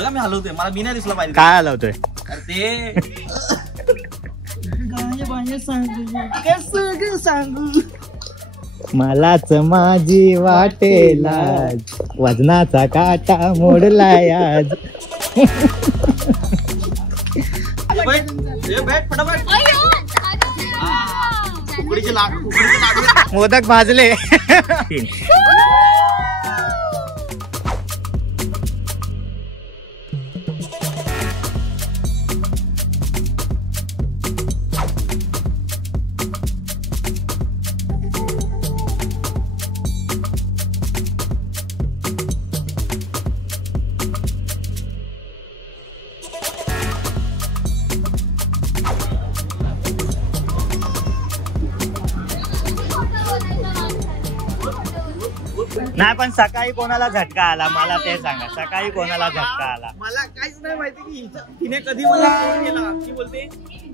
बघा मी हलवतोय, मला मी नाही दिसला पाहिजे. काय हलवतोय? अरे ते सांगू मलाच माझी वाटेला वजनाचा काटा मोडलाय आज. मोदक भाजले. नाही पण सकाळी कोणाला झटका आला मला ते सांगा. सकाळी कोणाला झटका आला? मला काहीच नाही माहिती की तिने कधी मला फोन केला की बोलते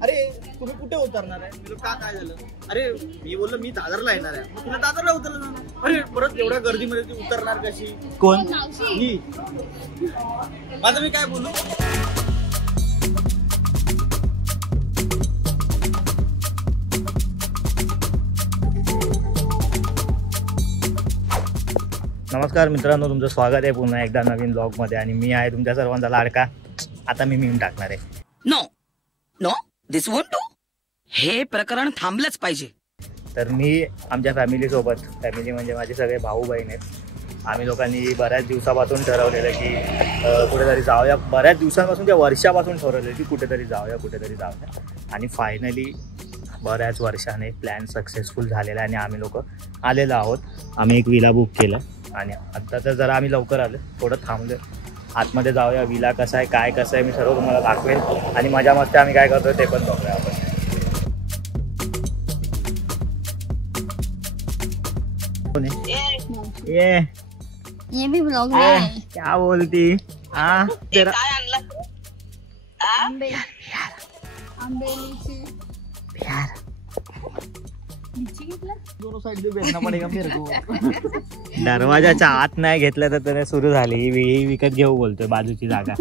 अरे तुम्ही कुठे उतरणार आहे. मी का काय झालं? अरे मी बोललो मी दादरला येणार आहे. मग तुला दादरला उतरलं. अरे परत एवढ्या गर्दीमध्ये ती उतरणार कशी? कोण? मी. माझं मी काय बोलू? नमस्कार मित्रांनो, तुमचं स्वागत आहे पुन्हा एकदा नवीन ब्लॉग मध्ये. आणि मी आहे तुमच्या सर्वांचा लाडका. आता मी मीम टाकणार आहे. No no this won't do. हे प्रकरण थांबलंच पाहिजे. तर मी आमच्या फॅमिली सोबत, फॅमिली म्हणजे माझे सगळे भाऊ बहीण आहेत, आम्ही लोकांनी बऱ्याच दिवसापासून ठरवलेलं की कुठेतरी जाऊया. बऱ्याच दिवसांपासून, त्या वर्षापासून ठरवलेलं की कुठेतरी जाऊया. आणि फायनली बऱ्याच वर्षाने प्लॅन सक्सेसफुल झालेला आहे आणि आम्ही लोक आलेलो आहोत. आम्ही एक विला बुक केलं आणि आत्ता तर जरा आम्ही लवकर आलो, थोडं थांबलो. आतमध्ये जाऊया. विला कसा आहे, काय कसं आहे, मी सर्व तुम्हाला दाखवेल. आणि मजा मस्ती आम्ही काय करतोय ते पण बघूया आपण. ये भी ब्लॉग में क्या बोलती? हाँ तेरा आंबे लीची प्यार दोनों साइड से भेजना पड़ेगा मेरे को. दरवाजाच्या आत नाही घेतलं तर त्याने सुरू झाली ही विकत घेऊ बोलतोय बाजूची जागा.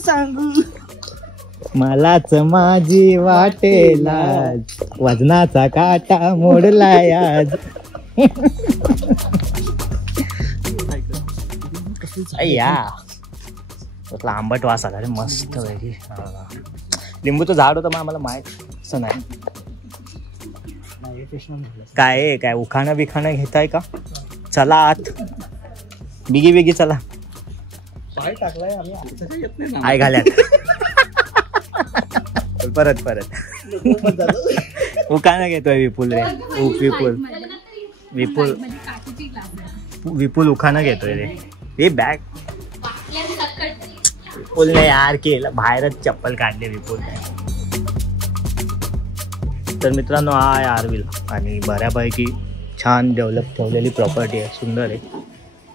सांगू मलाच माझी वाटेला वजनाचा काटा मोडलाय आज. अय्या आंबट वास आला रे मस्त पैकी. लिंबूचं झाड होतं मग आम्हाला माहित असं नाही. काय काय उखाणं बिखाणं घेताय का? चला आत, बिगी चला. पाय टाकलाय आम्ही येत नाही. आय घाल्यात परत उखाणं घेतोय विपुल रे. विपुल उखाणं घेतोय रे. हे बॅग विपुलने यार केलं, बाहेरच चप्पल काढले विपुलने. तर मित्रांनो हा आहे आर्विल आणि बऱ्यापैकी छान डेव्हलप ठेवलेली प्रॉपर्टी आहे, सुंदर आहे.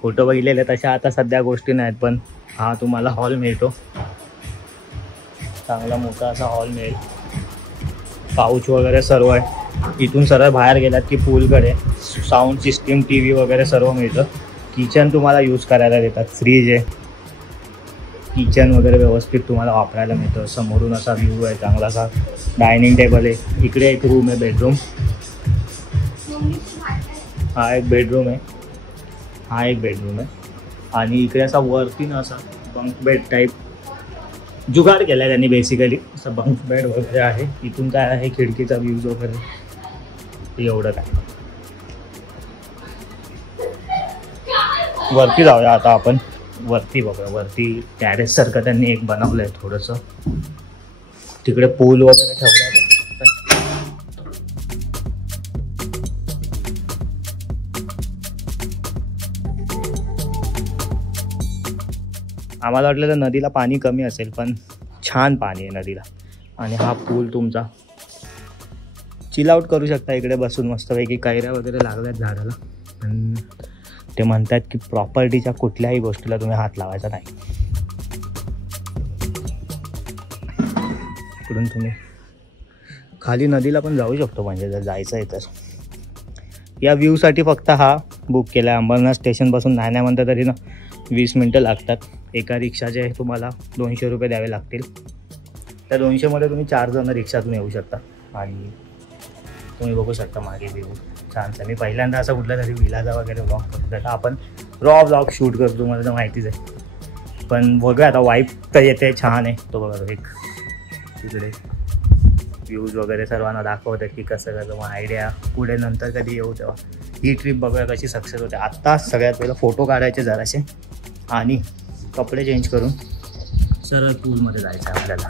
फोटो बघितलेले तशा आता सध्या गोष्टी नाहीत, पण हा तुम्हाला हॉल मिळतो. चांगला मोठा असा हॉल मिळेल. पाऊच वगैरे सर्व आहे. इथून सरळ बाहेर गेलात की पूलकडे साऊंड सिस्टीम, टी व्ही वगैरे सर्व मिळतं. किचन तुम्हाला यूज करायला देतात. फ्रीज आहे. किचन वगैरे व्यवस्थित तुम्हाला वापरायला मिळतं. समोरून असा व्ह्यू आहे चांगलासा. डायनिंग टेबल आहे. इकडे एक रूम आहे, बेडरूम. हा एक बेडरूम आहे. आणि इकडे असा वरती ना असा बंक बेड टाईप जुगाड केला आहे त्यांनी बेसिकली. असं बंक बेड वगैरे आहे. इथून काय आहे खिडकीचा व्ह्यूज वगैरे एवढं काय. वरती जाऊया आता आपण. वरती बघूया. वरती टॅरेस सारखं त्यांनी एक बनवलंय थोडंसं. तिकडे पूल वगैरे ठेवला. आम्हाला वाटलं तर नदीला पाणी कमी असेल, पण छान पाणी आहे नदीला. आणि हा पूल तुमचा चिल आउट करू शकता इकडे बसून मस्तपैकी. कैऱ्या वगैरे लागल्यात झाडाला. आणि ते म्हणतात की प्रॉपर्टीच्या कुठल्याही गोष्टीला तुम्ही हात लावायचा नाही. इकडून तुम्ही खाली नदीला पण जाऊ शकतो म्हणजे जर जायचं आहे तर. या व्ह्यूसाठी फक्त हा बुक केला आहे. अंबरनाथ स्टेशनपासून नाहण्यामध्ये तरी ना 20 मिनटं लागतात. एका रिक्षाचे तुम्हाला 200 रुपये द्यावे लागतील. त्या 200मध्ये तुम्ही 4 जण रिक्षातून येऊ शकता. आणि तुम्ही बघू शकता मागे व्ह्यू छानसा. मी पहिल्यांदा असं कुठल्या तरी विलाचा वगैरे व्लॉग करतो. आपण रॉ व्लॉग शूट करतो, तुम्हाला तर माहितीच आहे. पण बघूया आता वाईब तर येते, छान आहे. तो बघा एक तिकडे व्ह्यूज वगैरे सर्वांना दाखवतात की कसं मग आयडिया पुढे नंतर कधी येऊ तेव्हा ही ट्रिप बघूया कशी सक्सेस होते. आत्ता सगळ्यात पहिलं फोटो काढायचे जरासे आणि कपडे चेंज करून सरळ पूलमध्ये जायचं आहे आपल्याला.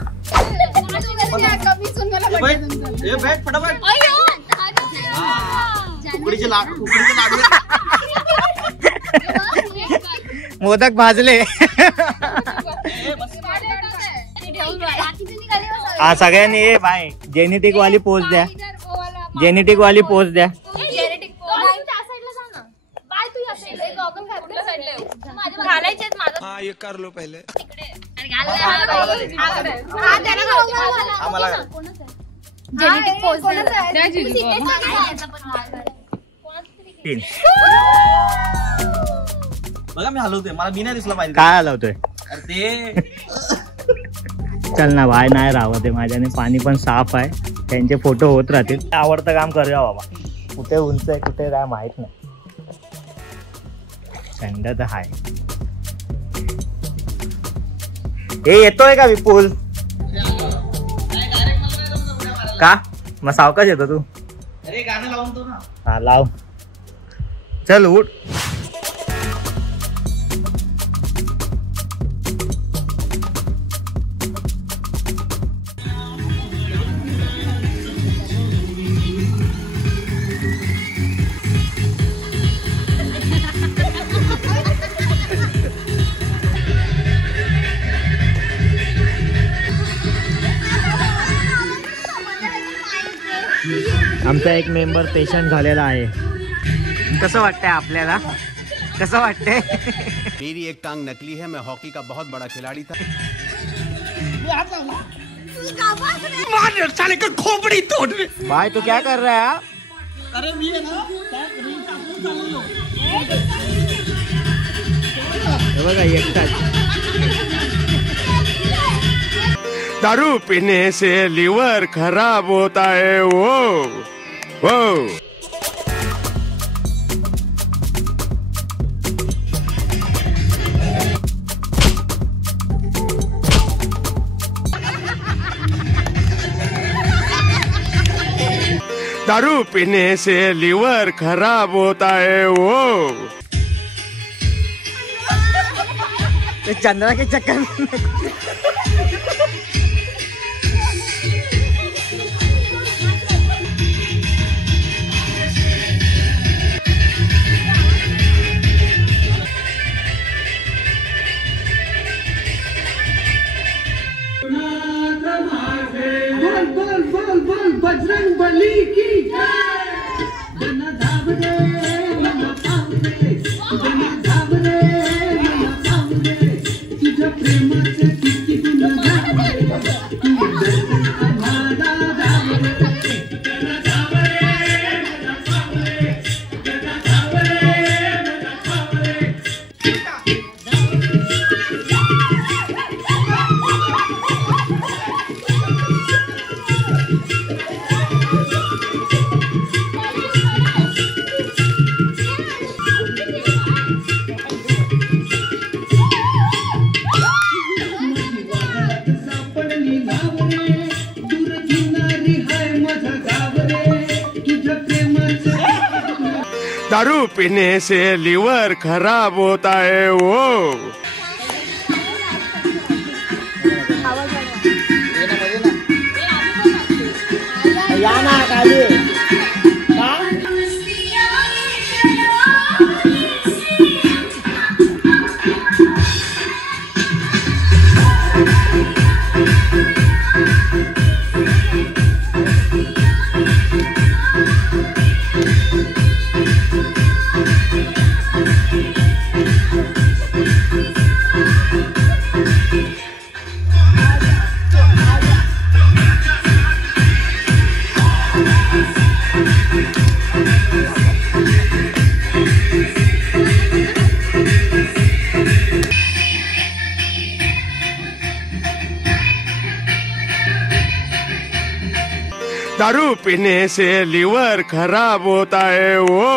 मोदक भाजले. हा सगळ्यांनी ये बाय जेनेटिक वाली पोच द्या. जेनेटिक वाली पोच द्या. हाँ ये कर लो पहले. बघा मी हलवतोय, मला मी नाही दिसला पाहिजे. काय हलवतोय ते चल ना बाय नाही राहत आहे माझ्याने. पाणी पण साफ आहे, त्यांचे फोटो होत राहतील. आवडतं काम करूया बाबा. कुठे उंच आहे कुठे काय माहित नाही. थंड तर आहे. हे येतोय का विपुल? का मग सावकाश येतो तू? अरे गाणं लावून तो ना. हा लाव. चल उठ. आमचा एक मेंबर पेशंट झालेला आहे. कसं वाटतंय आपल्याला? कसं वाटतंय? मेरी एक टांग नकली है, मैं हॉकी का बहुत बड़ा खिलाड़ी था. साले का खोपड़ी तोड़. भाई तू क्या कर रहा है? अरे मी आहे ना हे बघा एकटाच. दारू पीने से लीवर खराब होता है. वो दारू पीने से लीवर खराब होता है. वो चंद्रा के चक्कर में बजरंग बली की जय. जना धाम रे जना धाम रे जना धाम रे जना धाम रे. तुझ्या प्रेमाचे किती गुण गावे. तू दर्शन आम्हाला धाम रे. जना धाम रे जना धाम रे जना धाम रे जना धाम रे. दारू पीने से लीवर खराब होता है. वो या ना खाली. दारू पीने से लीवर खराब होता है वो।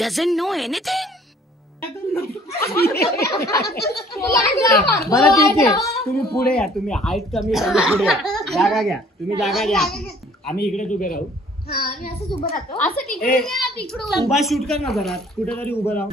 Doesn't know anything. बरं ठीक आहे, तुम्ही पुढे या. तुम्ही हाईट कमी तुम्ही पुढे या. जागा घ्या, तुम्ही जागा घ्या. आम्ही इकडेच उभे राहू. मी असंच उभं राहतो. असं तिकडून उभा शूट कर ना जरा, कुठेतरी उभं राहू.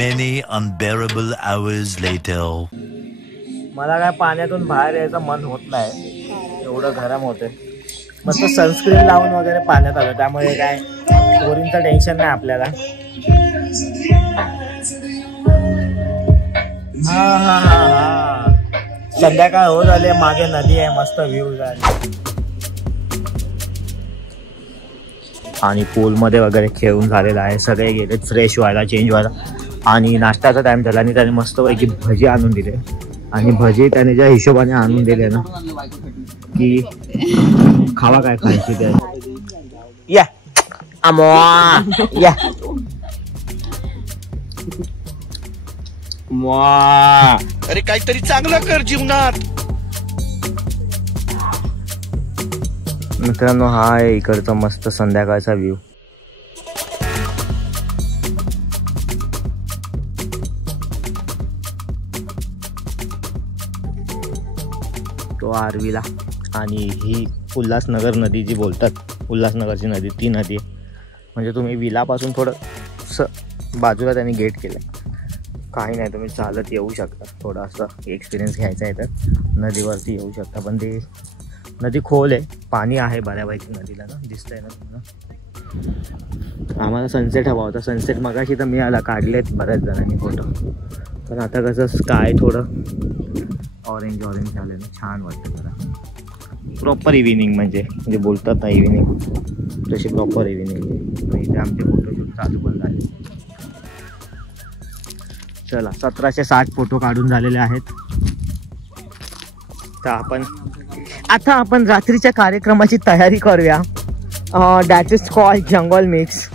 Many unbearable hours later. मला काय पाण्यातून बाहेर यायचं मन होत नाही, एवढं गरम होते. मस्त सनस्क्रीन लावून वगैरे पाण्यात आलं, त्यामुळे काय बोरिंगचं टेन्शन नाही आपल्याला. हा हा हा हा संध्याकाळ होत आले, मागे नदी आहे, मस्त व्ह्यू झाली. आणि पूलमध्ये वगैरे खेळून झालेलं आहे. सगळे गेले फ्रेश व्हायला, चेंज व्हायला. आणि नाश्त्याचा टाइम झाला आणि त्याने मस्तपैकी भजी आणून दिले. आणि भजी त्याने ज्या हिशोबाने आणून दिले ना की खावा काय खायची त्या. या या अरे काहीतरी चांगलं कर जीवनात. मित्रांनो, हा आहे इकडचा मस्त संध्याकाळचा व्ह्यू. तो आरवीला. आणि ही उल्हासनगर नदी जी बोलतात, उल्हासनगरची नदी, ती नदी आहे. म्हणजे तुम्ही विलापासून थोडं बाजूला त्यांनी गेट केलं. काही नाही, तुम्ही चालत येऊ शकता. थोडं असं एक्सपिरियन्स घ्यायचा आहे तर नदीवरती येऊ शकता. पण ते नदी खोल आहे, पाणी आहे बऱ्यापैकी नदीला ना, दिसतंय ना तुम्हाला. आम्हाला सनसेट हवा होता. सनसेट मगाशी तर मिळाला, काढलेत बऱ्याच जणांनी फोटो. पण आता कसं स्काय थोडं ऑरेंज ऑरेंज झालं ना, छान वाटतं जरा. प्रॉपर इव्हिनिंग म्हणजे बोलतात ना इव्हिनिंग, तशी प्रॉपर इव्हिनिंग आहे. इथे आमचे फोटोशूट चालू पण झाले. चला, 1760 फोटो काढून झालेले आहेत. तर आता आपण रात्रीच्या कार्यक्रमाची तयारी करूया. That is called jungle mix.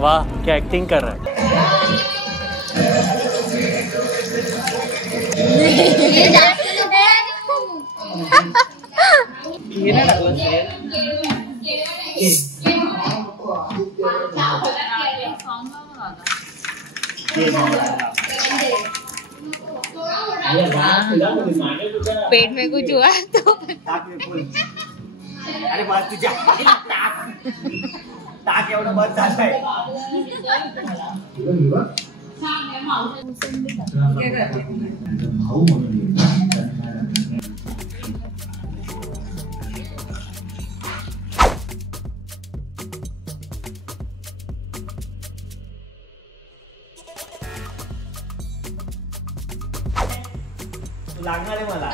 वाह, क्या एक्टिंग कर रहा है. पेट में कुछ हुआ तो अरे बस तुझ्या ताक एवढं बस झालंय. लागणार आहे मला.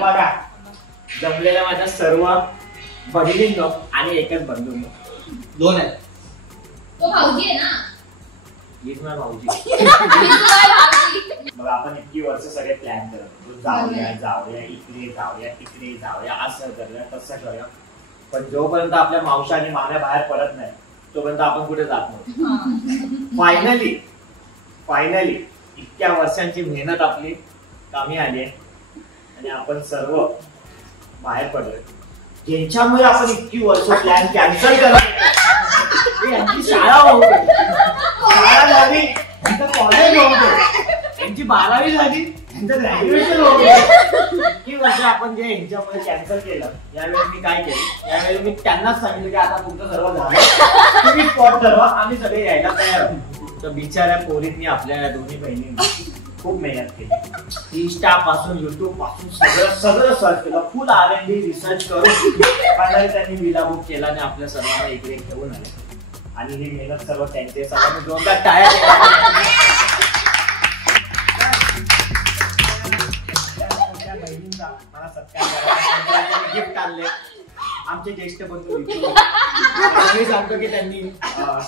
बघा, जमलेला माझा सर्व बहिणींनो आणि एकच बंधू. दोन आहेत. तो भाऊजी आहे ना, एक ना भाऊजी. बघा, आपण इतकी वर्ष सगळे प्लॅन करत होतो, जाऊया जाऊया इकडे जाऊया तिकडे जाऊया, असं करूया तसं करूया. पण जोपर्यंत आपल्या मावशी आणि माम्या बाहेर पडत नाही तोपर्यंत आपण कुठे जात नव्हतो. फायनली इतक्या वर्षांची मेहनत आपली कामी आली आहे आणि आपण सर्व बाहेर पडलोय. ज्यांच्यामुळे आपण इतकी वर्ष प्लॅन कॅन्सल करत, यांची शाळा होते, शाळा झाली, यांचं कॉलेज होतं, यांची 12वी झाली, यांचं ग्रॅज्युएशन होतं. इतकी वर्ष आपण जे यांच्यामुळे कॅन्सल केलं, यावेळी मी काय केलं, यावेळी मी त्यांनाच सांगितलं की आता तुमचं सर्व झालं, तुम्ही स्पॉट ठरवा, आम्ही सगळे यायला तयार आहोत. तर बिचाऱ्या पोरींनी आपल्या दोन्ही बहिणींनी खूप मेहनत केली. इंस्टा पासून युट्यूब पासून सगळं सर्च केलं, फुल R&D रिसर्च करून फायनली त्यांनी विला बुक केला आणि आपल्या सर्वांना इकडे घेऊन आले. आणि ही मेहनत सर्व त्यांचे सर्वांनी जोरदार टाळ्या बहिणींचा मला सत्कार करायला गिफ्ट आणले. आमचे ज्येष्ठ बंधू मी सांगतो की त्यांनी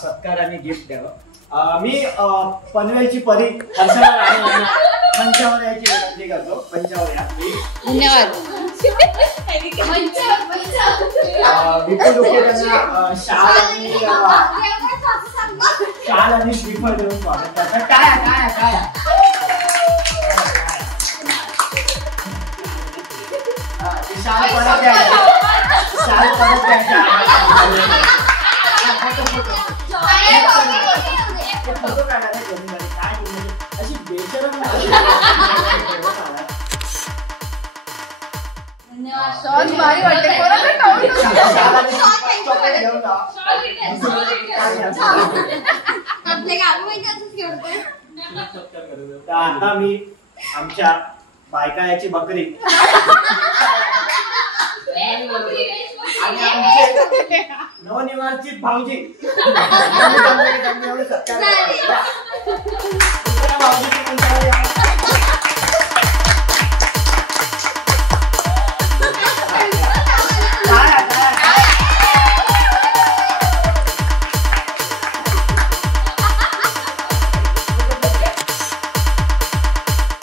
सत्कार आणि गिफ्ट द्यावं. मी पनवेलची परी हर्षला राणे यांना मंचावर यायची विनंती करतो. मंचावर या. धन्यवाद. विपुल लोके त्यांना शाल आणि श्रीफळ देऊन स्वागत करतात. काय शाल परत द्यायचं. शाल परत द्यायचं. अशी बेशरम आता मी आमच्या बायका याची बकरी आणि आमचे नवनिर्वाचित भाऊजी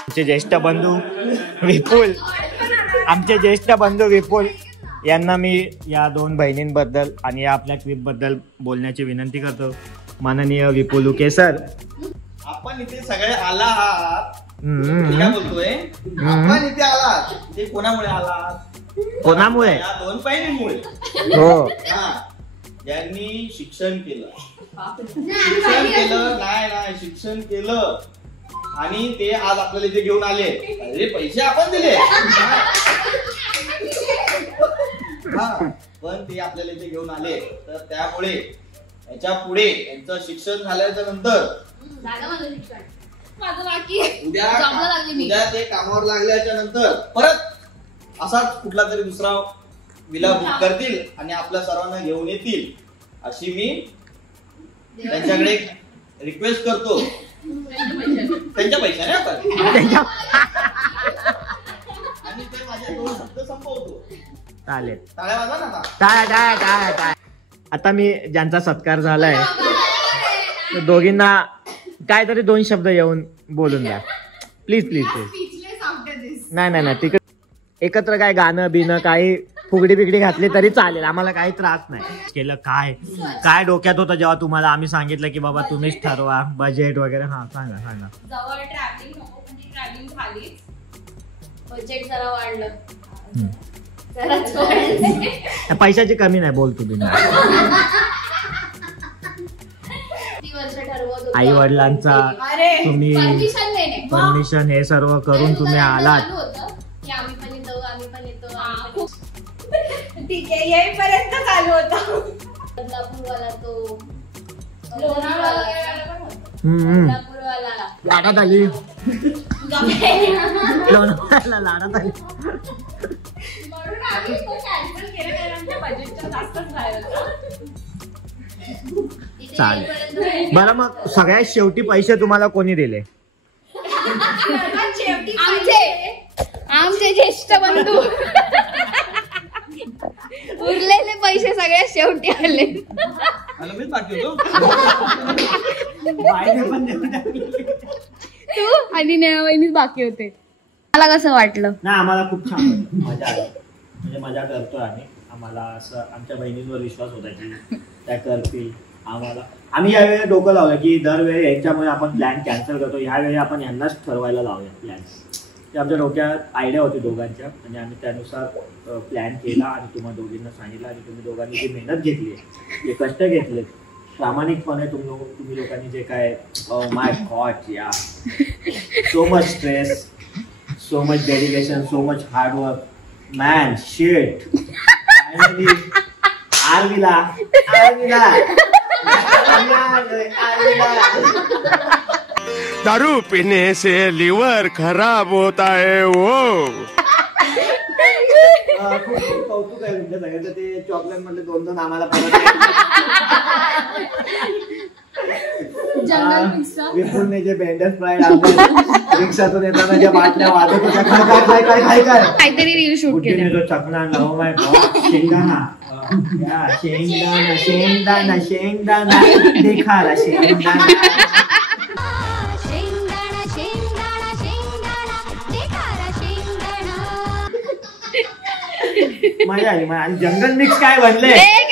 आमचे ज्येष्ठ बंधू विपुल यांना मी या दोन बहिणींबद्दल आणि या आपल्या ट्रिप बद्दल बोलण्याची विनंती करतो. माननीय विपुल लुके सर, आपण इथे सगळे आला आहात, काय बोलतोय, आपण इथे आलात ते कोणामुळे आलात? कोणामुळे? या दोन बहिणींमुळे. हो. यांनी शिक्षण केलं नाही शिक्षण केलं आणि ते आज आपल्याला इथे घेऊन आले. अरे पैसे आपण दिले, पण ते आपल्याला इथे घेऊन आले. तर त्यामुळे याच्या पुढे यांचं शिक्षण झाल्याच्या नंतर उद्या ते कामावर लागल्याच्या नंतर परत असाच कुठला तरी दुसरा विला बुक करतील आणि आपल्या सर्वांना घेऊन येतील अशी मी त्यांच्याकडे रिक्वेस्ट करतो. त्यांच्या पैशाने आपण आणि ते माझ्या दोन शब्द संपवतो. चालेल. टाळ्या वाजवा ना. टाळ्या. आता मी ज्यांचा सत्कार झालाय दोघींना काहीतरी दोन शब्द येऊन बोलून द्या प्लीज. नाही तिकडे एकत्र काय गाणं बिणं काही फुगडी बिगडी घातली तरी चालेल, आम्हाला काही त्रास नाही. केलं काय डोक्यात होतं जेव्हा तुम्हाला आम्ही सांगितलं की बाबा तुम्हीच ठरवा बजेट वगैरे? हा सांगा. जवळ ट्रॅव्हलिंग नको, म्हणजे ट्रॅव्हलिंग झाली, बजेट जरा वाढलं, पैशाची कमी नाही, बोल तुम्ही. आई वडिलांचा तुम्ही परमिशन हे सर्व करून तुम्ही आलात. ठीक आहे, येईपर्यंत चालू होतं. बदलापूरवाला तो लोणावळाला लाडात आली. लाडात आली म्हणून आम्ही तो कॅन्सल केला कारण आमच्या बजेटच्या जास्तच बाहेर होता. चालेल. बरं मग सगळ्यात शेवटी पैसे तुम्हाला कोणी दिले? आमचे ज्येष्ठ बंधू. उरलेले पैसे सगळ्यात शेवटी आले. तू आणि नेहा वहिनीच बाकी होते. मला कसं वाटलं? नाही आम्हाला खूप छान वाटलं. मजा आली. म्हणजे मजा करतोय आम्ही. आम्हाला असं आमच्या बहिणींवर विश्वास होता की त्या करतील. आम्ही यावेळी डोकं लावलं की दरवेळी यांच्यामुळे आपण प्लॅन कॅन्सल करतो, ह्यावेळी आपण यांनाच ठरवायला लावूया प्लॅन. ते आमच्या डोक्यात आयडिया होती दोघांच्या आणि आम्ही त्यानुसार प्लॅन केला आणि तुम्हाला दोघींना सांगितलं. आणि तुम्ही दोघांनी जी मेहनत घेतली, जे कष्ट घेतले प्रामाणिकपणे, तुम्ही लोकांनी जे काय, माय गॉड या, so much stress, so much dedication, so much hard work, man shit. Finally आर्वीला दारू पीने से लीवर खराब होता है वो. खूप कौतुक आहे तुमच्या सगळ्यांचं. ते चॉकलेट मधले 2 आम्हाला परत विपुलने जे बेंडर फ्राईड रिक्षातून येताना ज्या बाटल्या वाजत होत्या, काय काहीतरी रील शूट केलं. चकना लाव माय गॉड, शेंगदाणा शेंगदाणा शेंगदाणा देखारा शेंगदाणा. मजा आली. आणि जंगल मिक्स काय बनले, एक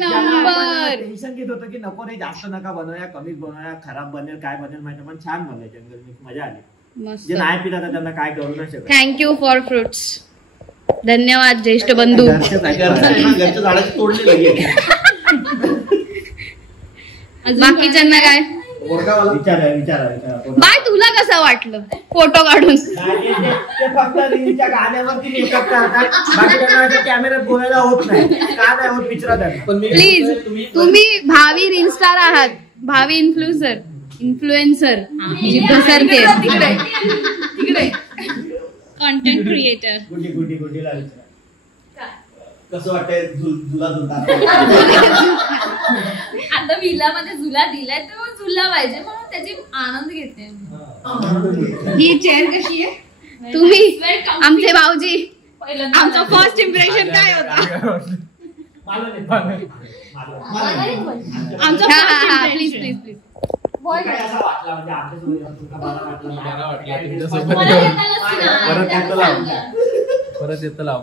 नंबर. टेन्शन घेत होतं की नको रे, जास्त नका बनवूया, कमीच बनवूया, खराब बनेल काय बनेल माहिती, पण छान बनले जंगल मिक्स. मजा आली. जे नाही पितात त्यांना काय करू नाही शकत. Thank you for fruits. धन्यवाद ज्येष्ठ बंधू. घरच्या झाडाची तोडली. बाकीच्यांना काय विचारा बाय, तुला कसं वाटलं फोटो काढून? ते फक्त रीलच्या गाण्यावरती मेकअप करतात, बाकी कॅमेऱ्यात बोलायला होत नाही. का नाही होत विचारतात. प्लीज, तुम्ही भावी रील स्टार आहात, भावी इन्फ्लुएन्सर कंटेंट क्रिएटर. गुड्डीला विचारा कसं वाटतंय झुला झुलता. आता विलामध्ये झुला दिलाय तर मग झुला पाहिजे, म्हणून त्याची आनंद घेते. ही चेअर कशी आहे? तुम्ही आमचे भाऊजी, आमचं फर्स्ट इम्प्रेशन काय होता? आमचं प्लीज प्लीज प्लीज परत येतं लाव.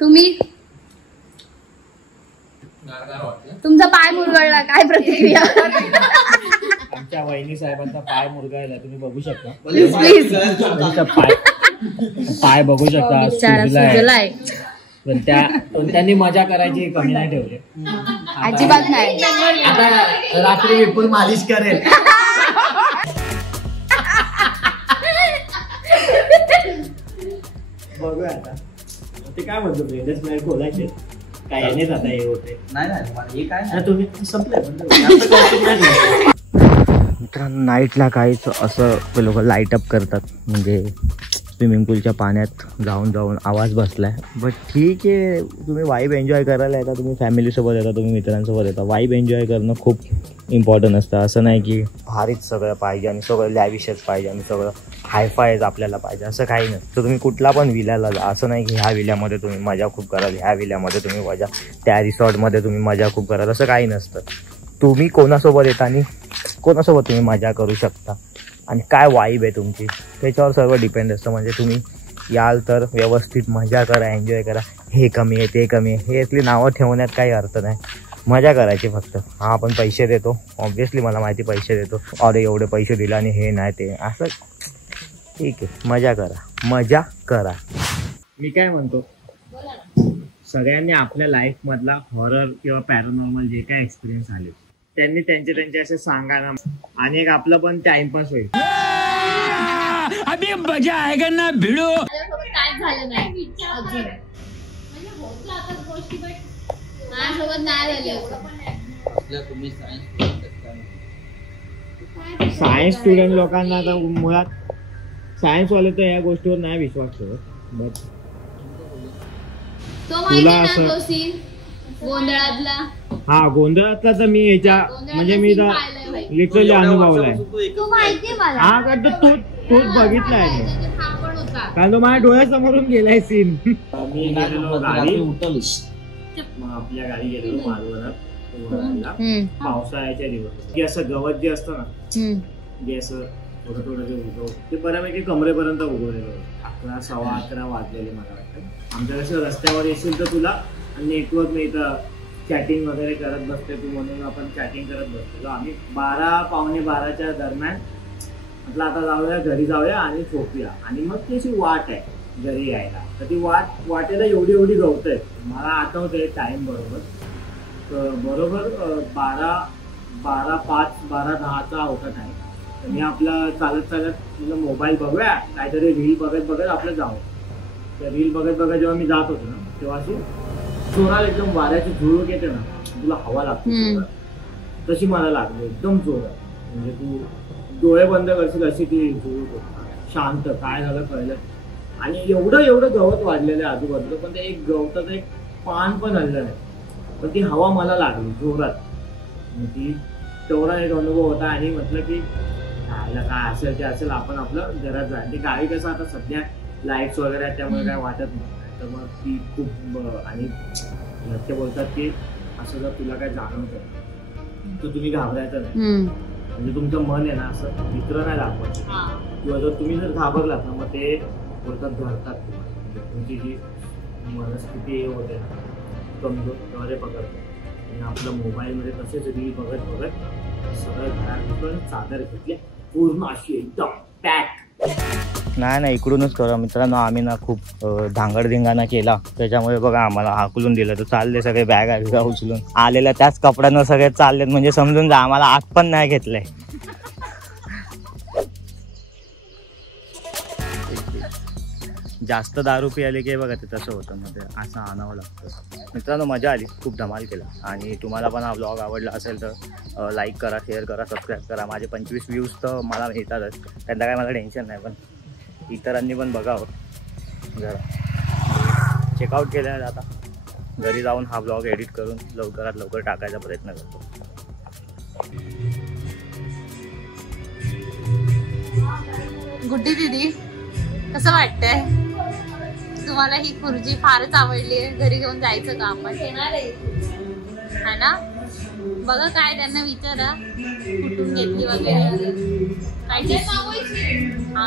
तुम्ही तुमचा पाय मुरगळला, काय प्रतिक्रिया? आमच्या वहिनी साहेबांचा पाय मुरगाळला, तुम्ही बघू शकता. प्लीज पाय बघू शकता, सुजलाय. पण त्यांनी मजा करायची कमी नाही ठेवली, अजिबात नाही. आता रात्री विपुल मालिश करेल. बघूया आता ते काय म्हणतो, ब्रेडच नाही खोलायचे काय यानेच आता हे होते. नाही हे काय तुम्ही संपलंय. मित्रांनो, नाईटला काहीच असं ते लोक लाईट अप करतात, म्हणजे स्विमिंग पूलच्या पाण्यात जाऊन जाऊन आवाज बसलाय. बट ठीक आहे, तुम्ही वाईब एन्जॉय करायला येता, तुम्ही फॅमिलीसोबत येता, तुम्ही मित्रांसोबत येता. वाईब एन्जॉय करणं खूप इम्पॉर्टंट असतं. असं नाही की भारीच सगळं पाहिजे आणि सगळं लॅविशच पाहिजे आणि सगळं हायफायच आपल्याला पाहिजे, असं काही नाही. तर तुम्ही कुठला पण विल्याला जा, असं नाही की ह्या विल्यामध्ये तुम्ही मजा खूप कराल, ह्या विल्यामध्ये तुम्ही मजा, त्या रिसॉर्टमध्ये तुम्ही मजा खूप कराल, असं काही नसतं. तुम्ही कोणासोबत येता आणि कोणासोबत तुम्ही मजा करू शकता आणि काय वाईब आहे तुमची, त्याच्यावर सर्व डिपेंड असतं. म्हणजे तुम्ही याल तर व्यवस्थित मजा करा, एन्जॉय करा. हे कमी आहे, ते कमी आहे, हे असली नावं ठेवण्यात काही अर्थ नाही. मजा करायची फक्त. हा आपण पैसे देतो, ऑब्व्हियसली मला माहिती पैसे देतो, अरे एवढे पैसे दिले आणि हे नाही ते असं, ठीक आहे. मजा करा. मी काय म्हणतो, सगळ्यांनी आपल्या लाईफमधला हॉरर किंवा पॅरानॉर्मल जे काय एक्सपिरियन्स आले त्यांनी त्यांचे असे सांगा ना, आणि एक आपलं पण टाइमपास होईल. अभी मजा आएगा ना भिडो. काय झालं नाही अजून, म्हणजे होतं आता गोष्टी, बट माझ्यासोबत नाही झाले. सायन्स स्टुडंट लोकांना तर मुळात सायन्सवाले तर या गोष्टीवर नाही विश्वास ठेवत. बट तो माहिती ना तो सीन गोंधळातला. हा, गोंधळातला तर मी याच्या म्हणजे मी तर लिटरली अनुभवलाय. तो माहितीये मला. हा का, तोच बघितलाय मी, कारण तो माझ्या डोळ्यासमोरून गेलाय सीन. मी गेलेलो गाडी, मग आपल्या गाडी गेलेलो मालवणात. उघडायला पावसाळ्याच्या दिवस की असं गवत जे असतं ना जे असं थोडं थोडं जे उगव ते बऱ्यापैकी कमरेपर्यंत उगवलेलं 11 सव्वा 11 वाजलेले मला वाटतं. आमच्या कसं रस्त्यावर येशील तर तुला नेटवर्क नाही तर चॅटिंग वगैरे करत बसते तू म्हणून आपण चॅटिंग करत बसतो. आम्ही 12 पावणे 12च्या दरम्यान म्हटलं आता जाऊया घरी जाऊया आणि झोपूया. आणि मग ती अशी वाट आहे घरी यायला तर ती वाटेला एवढी गवत आहे. मला आठवते टाइम बरोबर 12:05 12:10चा होता टाइम. तर मी आपला चालत म्हणजे मोबाईल बघूया काहीतरी रील बघत आपलं जाऊ. तर रील बघत जेव्हा मी जात होतो ना तेव्हा अशी जोरात एकदम वाऱ्याची झुळूक येते ना तुला हवा लागते तशी मला लागली एकदम जोरात. म्हणजे तू डोळे बंद करशील अशी ती झुळूक होती. शांत काय झालं कळलं. आणि एवढं गवत वाढलेलं आहे आजूबाजूला पण ते एक गवताचं एक पान पण हल्लं नाही. पण ती हवा मला लागली जोरात. ती तेवढा एक अनुभव होता. आणि म्हटलं की काय असेल ते असेल आपण आपलं घरात जाय. ते गावी कसं आता सध्या लाईट्स वगैरे आहेत त्यामुळे काय वाटत नाही. तर मग ती खूप आणि ते बोलतात की असं जर तुला काय जाणवतं तर तुम्ही घाबरायचं नाही. म्हणजे तुमचं मन आहे ना असं मित्र नाही दाखवत किंवा जर तुम्ही जर घाबरलात ना मग ते बोलतात धरतात. तुमची जी मनस्थिती हे होते ना कमजोर तेव्हा ते पकडतात. आणि आपलं मोबाईलमध्ये तसेच रील बघत सगळं घरात चादर घेतली पूर्ण अशी एकदम पॅक. नाही इकडूनच करा मित्रांनो. आम्ही ना खूप धांगडधिंगाणा केला त्याच्यामुळे बघा आम्हाला हाकलून दिलं. तर चालले सगळे बॅगा उचलून आलेल्या त्याच कपड्यांवर सगळे चाललेत. म्हणजे समजून जा आम्हाला आत पण नाही घेतलंय. जास्त दारू पियाले की बघा ते तसं होतं. मग ते असं आणावं लागतं. मित्रांनो मजा आली खूप धमाल केला. आणि तुम्हाला पण हा ब्लॉग आवडला असेल तर लाईक करा शेअर करा सबस्क्राईब करा. माझे 25 व्ह्यूज तर मला मिळतातच त्यांना काय मला टेन्शन नाही. पण इतरांनी पण बघावं जरा. चेकआउट केलं आहे आता घरी जाऊन हा ब्लॉग एडिट करून लवकरात लवकर टाकायचा प्रयत्न करतो. गुड्डी दीदी कसं वाटतंय तुम्हाला? ही खुर्ची फारच आवडली आहे. घरी घेऊन जायचं का आपण हा ना? बघा काय त्यांना विचारा कुठून घेतली वगैरे काय. हा